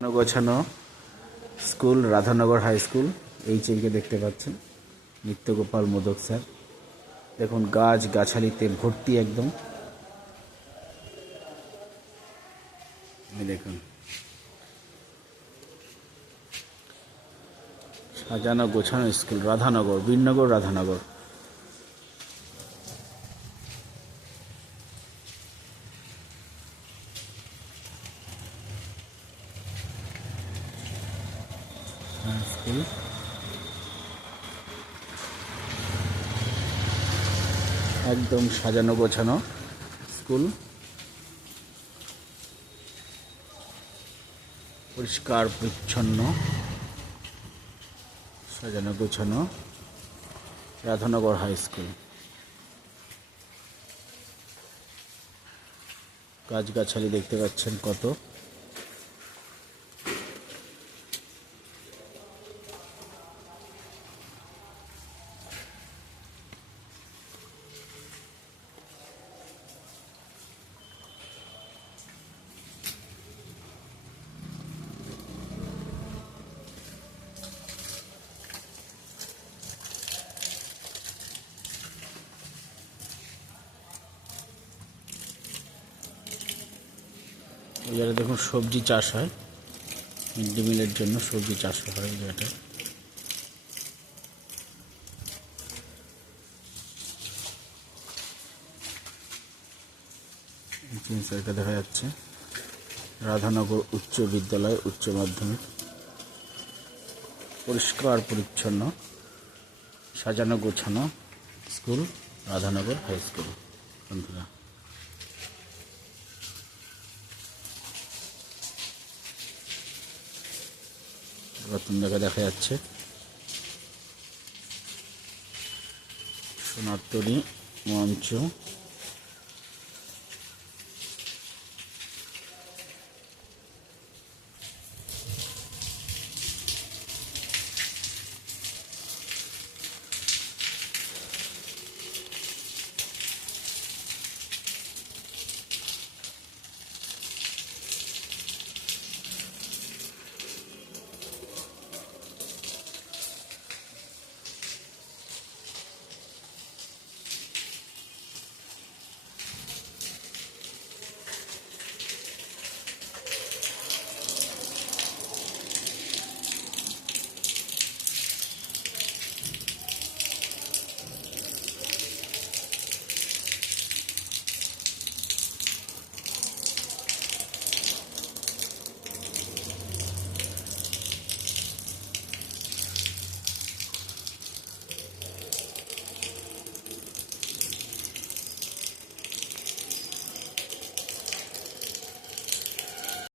গোছানো school, Radhanagar high school, এই চেনকে দেখতে পাচ্ছেন। নিত্যগোপাল মোদক স্যার। দেখুন, গাছ গাছালিতে ভর্তি একদম। দেখুন। সাজানো গোছানো স্কুল, রাধানগর বীরনগর রাধানগর। স্কুল একদম সাজানো গোছানো স্কুল। পরিষ্কার, পরিচ্ছন্ন। সাজানো, গোছানো। Radhanagar high school. গাছগাছালি দেখতে পাচ্ছেন কত। জায়গায় দেখুন সবজি চাষ হয়। মিড ডে মিলের জন্য সবজি চাষ হয় এই জায়গাটায়। দেখা যাচ্ছে। রাধানগর উচ্চ বিদ্যালয়, উচ্চ মাধ্যমিক। পরিষ্কার, পরিচ্ছন্ন। সাজানো গোছানো স্কুল, রাধানগর হাই স্কুল। বন্ধুরা রতন দেখা দেখা যাচ্ছে। সোনার তরী মঞ্চ।